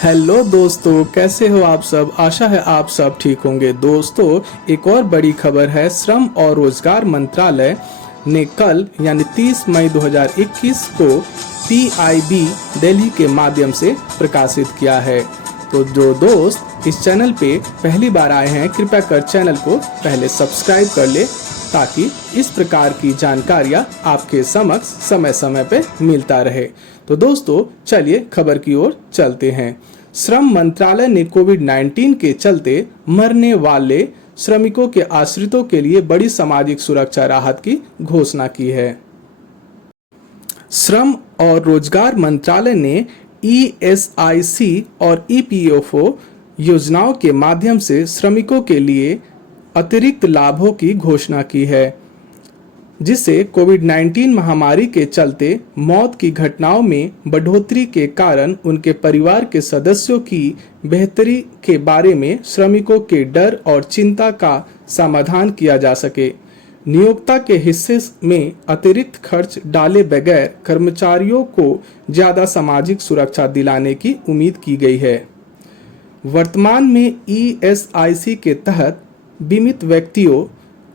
Hello दोस्तों, कैसे हो आप सब। आशा है आप सब ठीक होंगे। दोस्तों, एक और बड़ी खबर है। श्रम और रोजगार मंत्रालय ने कल यानी 30 मई 2021 को PIB दिल्ली के माध्यम से प्रकाशित किया है। तो जो दोस्त इस चैनल पे पहली बार आए हैं, कृपया कर चैनल को पहले सब्सक्राइब कर ले ताकि इस प्रकार की जानकारियाँ आपके समक्ष समय समय पे मिलता रहे। तो दोस्तों, चलिए खबर की ओर चलते हैं। श्रम मंत्रालय ने कोविड-19 के चलते मरने वाले श्रमिकों के आश्रितों के लिए बड़ी सामाजिक सुरक्षा राहत की घोषणा की है। श्रम और रोजगार मंत्रालय ने ESIC और EPFO योजनाओं के माध्यम से श्रमिकों के लिए अतिरिक्त लाभों की घोषणा की है, जिससे कोविड-19 महामारी के चलते मौत की घटनाओं में बढ़ोतरी के कारण उनके परिवार के सदस्यों की बेहतरी के बारे में श्रमिकों के डर और चिंता का समाधान किया जा सके। नियोक्ता के हिस्से में अतिरिक्त खर्च डाले बगैर कर्मचारियों को ज़्यादा सामाजिक सुरक्षा दिलाने की उम्मीद की गई है। वर्तमान में ESIC के तहत बीमित व्यक्तियों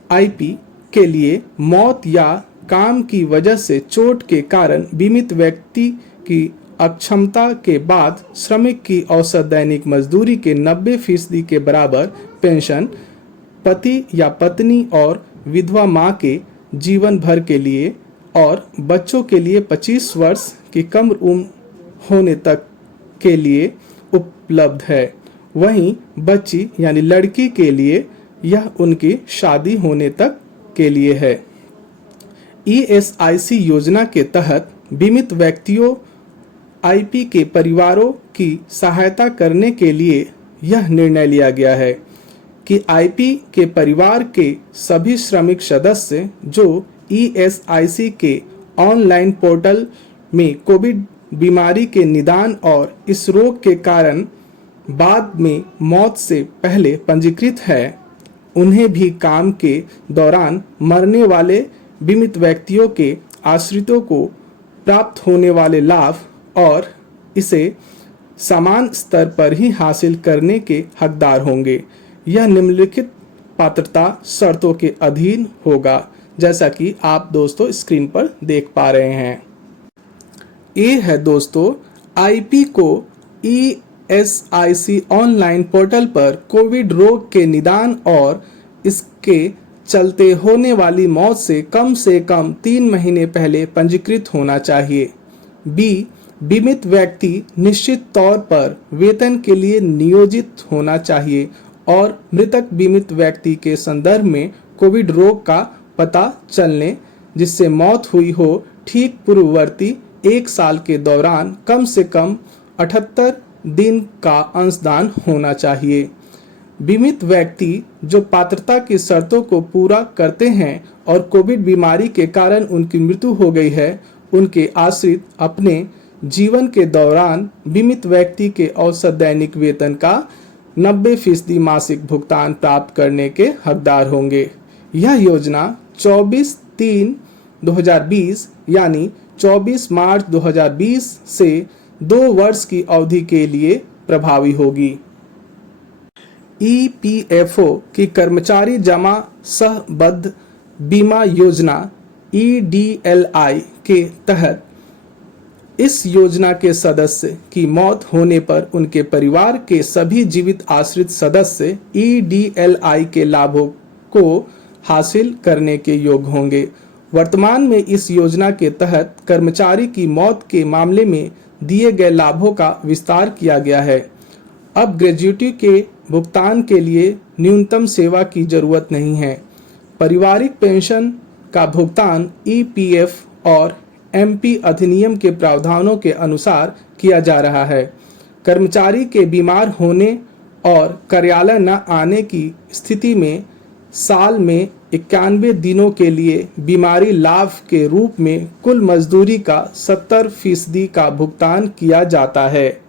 IP के लिए मौत या काम की वजह से चोट के कारण बीमित व्यक्ति की अक्षमता के बाद श्रमिक की औसत दैनिक मजदूरी के 90% के बराबर पेंशन पति या पत्नी और विधवा मां के जीवन भर के लिए और बच्चों के लिए 25 वर्ष की कम उम्र होने तक के लिए उपलब्ध है। वहीं बच्ची यानी लड़की के लिए यह उनकी शादी होने तक के लिए है। ESIC योजना के तहत बीमित व्यक्तियों IP के परिवारों की सहायता करने के लिए यह निर्णय लिया गया है कि IP के परिवार के सभी श्रमिक सदस्य जो ESIC के ऑनलाइन पोर्टल में कोविड बीमारी के निदान और इस रोग के कारण बाद में मौत से पहले पंजीकृत है, उन्हें भी काम के दौरान मरने वाले बीमित व्यक्तियों के आश्रितों को प्राप्त होने वाले लाभ और इसे समान स्तर पर ही हासिल करने के हकदार होंगे। यह निम्नलिखित पात्रता शर्तों के अधीन होगा, जैसा कि आप दोस्तों स्क्रीन पर देख पा रहे हैं। ये है दोस्तों, IP को ESIC ऑनलाइन पोर्टल पर कोविड रोग के निदान और इसके चलते होने वाली मौत से कम 3 महीने पहले पंजीकृत होना चाहिए। B, बीमित व्यक्ति निश्चित तौर पर वेतन के लिए नियोजित होना चाहिए और मृतक बीमित व्यक्ति के संदर्भ में कोविड रोग का पता चलने जिससे मौत हुई हो ठीक पूर्ववर्ती 1 साल के दौरान कम से कम 78 दिन का अंशदान होना चाहिए। बीमित व्यक्ति जो पात्रता की शर्तों को पूरा करते हैं और कोविड बीमारी के कारण उनकी मृत्यु हो गई है, उनके आश्रित अपने जीवन के दौरान बीमित व्यक्ति के औसत दैनिक वेतन का 90% मासिक भुगतान प्राप्त करने के हकदार होंगे। यह योजना 24/3/2020 यानी 24 मार्च 2020 से 2 वर्ष की अवधि के लिए प्रभावी होगी। EPFO की कर्मचारी जमा सहबद्ध बीमा योजना EDLI के तहत इस योजना के सदस्य की मौत होने पर उनके परिवार के सभी जीवित आश्रित सदस्य EDLI के लाभों को हासिल करने के योग्य होंगे। वर्तमान में इस योजना के तहत कर्मचारी की मौत के मामले में दिए गए लाभों का विस्तार किया गया है। अब ग्रेजुएटी के भुगतान के लिए न्यूनतम सेवा की जरूरत नहीं है। पारिवारिक पेंशन का भुगतान EPF और MP अधिनियम के प्रावधानों के अनुसार किया जा रहा है। कर्मचारी के बीमार होने और कार्यालय न आने की स्थिति में साल में 91 दिनों के लिए बीमारी लाभ के रूप में कुल मजदूरी का 70% का भुगतान किया जाता है।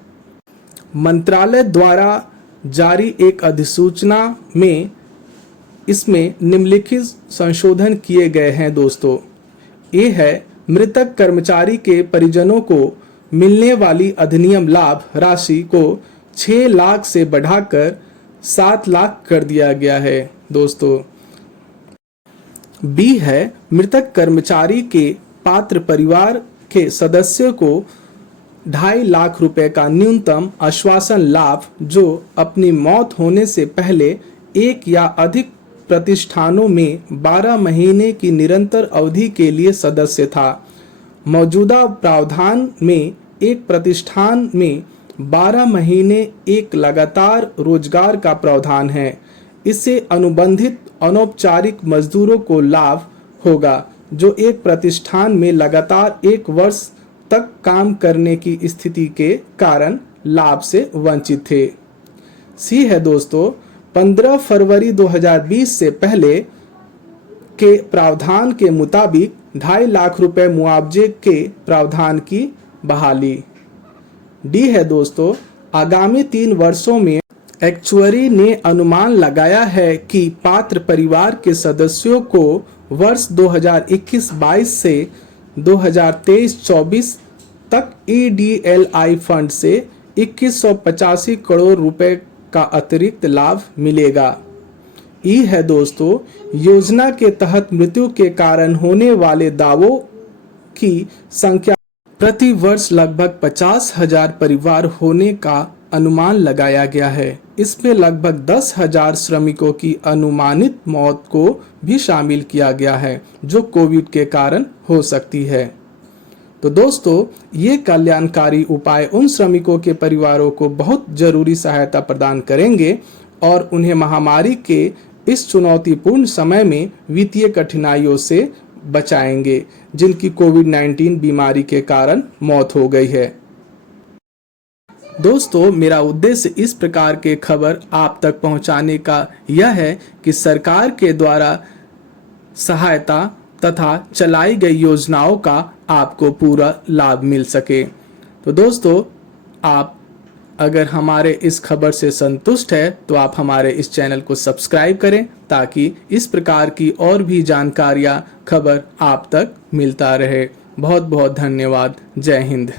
मंत्रालय द्वारा जारी एक अधिसूचना में इसमें निम्नलिखित संशोधन किए गए हैं दोस्तों। ये है, मृतक कर्मचारी के परिजनों को मिलने वाली अधिनियम लाभ राशि को 6 लाख से बढ़ाकर 7 लाख कर दिया गया है दोस्तों। बी है, मृतक कर्मचारी के पात्र परिवार के सदस्यों को 2.5 लाख रुपए का न्यूनतम आश्वासन लाभ जो अपनी मौत होने से पहले एक या अधिक प्रतिष्ठानों में 12 महीने की निरंतर अवधि के लिए सदस्य था। मौजूदा प्रावधान में एक प्रतिष्ठान में 12 महीने एक लगातार रोजगार का प्रावधान है। इससे अनुबंधित अनौपचारिक मजदूरों को लाभ होगा जो एक प्रतिष्ठान में लगातार 1 वर्ष तक काम करने की स्थिति के कारण लाभ से वंचित थे। सी है दोस्तों, 15 फरवरी 2020 से पहले के प्रावधान के मुताबिक 2.5 लाख रुपए मुआवजे के प्रावधान की बहाली। डी है दोस्तों, आगामी 3 वर्षों में एक्चुअरी ने अनुमान लगाया है कि पात्र परिवार के सदस्यों को वर्ष 2021-22 से 2023-24 तक EDLI फंड से 2185 करोड़ रुपए का अतिरिक्त लाभ मिलेगा। ई है दोस्तों, योजना के तहत मृत्यु के कारण होने वाले दावों की संख्या प्रति वर्ष लगभग 50,000 परिवार होने का अनुमान लगाया गया है। इसमें लगभग 10,000 श्रमिकों की अनुमानित मौत को भी शामिल किया गया है जो कोविड के कारण हो सकती है। तो दोस्तों, ये कल्याणकारी उपाय उन श्रमिकों के परिवारों को बहुत जरूरी सहायता प्रदान करेंगे और उन्हें महामारी के इस चुनौतीपूर्ण समय में वित्तीय कठिनाइयों से बचाएंगे जिनकी कोविड-19 बीमारी के कारण मौत हो गई है। दोस्तों, मेरा उद्देश्य इस प्रकार के खबर आप तक पहुंचाने का यह है कि सरकार के द्वारा सहायता तथा चलाई गई योजनाओं का आपको पूरा लाभ मिल सके। तो दोस्तों, आप अगर हमारे इस खबर से संतुष्ट है तो आप हमारे इस चैनल को सब्सक्राइब करें ताकि इस प्रकार की और भी जानकारियाँ खबर आप तक मिलता रहे। बहुत बहुत धन्यवाद। जय हिंद।